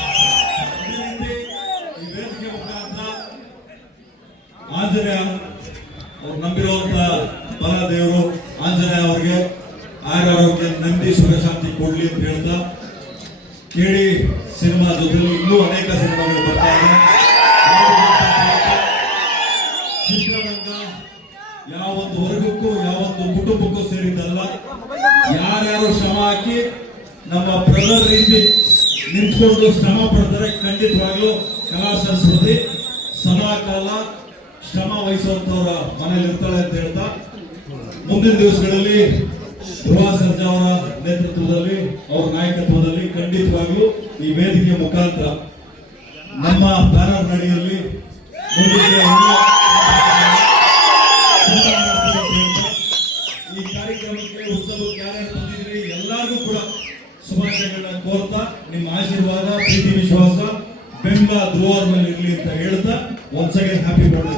ರೀತಿ ಈ ವೇದಿಕೆ ಮುಖಾಂತರ ಆಂಜನೇಯ ಅವ್ರು ನಂಬಿರುವಂತ ಆಂಜನೇಯ ಅವರಿಗೆ ಆರೋಗ್ಯ ನಂದಿ ಸುಖಶಾಂತಿ ಕೊಡ್ಲಿ ಅಂತ ಹೇಳ್ತಾ ಕೇಳಿ ಸಿನಿಮಾ ಜೊತೆಲಿ ಇನ್ನೂ ಅನೇಕ ಸಿನಿಮಾಗಳು ಬರ್ತಾ ಇದೆ. ಯಾವೊಂದು ವರ್ಗಕ್ಕೂ ಯಾವತ್ತು ಕುಟುಂಬಕ್ಕೂ ಸೇರಿದ್ದಲ್ಲ. ಯಾರ್ಯಾರು ಶ್ರಮ ಹಾಕಿ ನಮ್ಮ ಬ್ರದರ್ ರೀತಿ ನಿಂತ್ಕೊಂಡು ಶ್ರಮ ಪಡ್ತಾರೆ ಖಂಡಿತವಾಗ್ಲೂ ಕಲಾ ಸಂಸ್ಕೃತಿ ಸದಾಕಾಲ ಶ್ರಮ ವಹಿಸುವಂತವರ ಮನೇಲಿ ಇರ್ತಾಳೆ ಅಂತ ಹೇಳ್ತಾ ಮುಂದಿನ ದಿವಸಗಳಲ್ಲಿ ಧ್ರುವ ಸರ್ಜಾ ಅವರ ನೇತೃತ್ವದಲ್ಲಿ ಅವರ ನಾಯಕತ್ವದಲ್ಲಿ ಖಂಡಿತವಾಗ್ಲೂ ಈ ವೇದಿಕೆ ಮುಖಾಂತರ ನಮ್ಮ ಬ್ಯಾನರ್ ನಡಿಯಲ್ಲಿ ಕಾರ್ಯಕ್ಕೆ ಉತ್ತಮ ಕಾರ್ಯ ಬಂದಿದ್ರಿ ಎಲ್ಲರಿಗೂ ಕೂಡ ಶುಭಾಶಯಗಳನ್ನ ಕೋರ್ತಾ ನಿಮ್ಮ ಆಶೀರ್ವಾದ, ಪ್ರೀತಿ, ವಿಶ್ವಾಸ ಬೆಂಬ ಧ್ರುವರ್ ಇರಲಿ ಅಂತ ಹೇಳ್ತಾ ಒನ್ಸ್ ಅಗೇನ್ ಹ್ಯಾಪಿ ಬರ್ಡೇ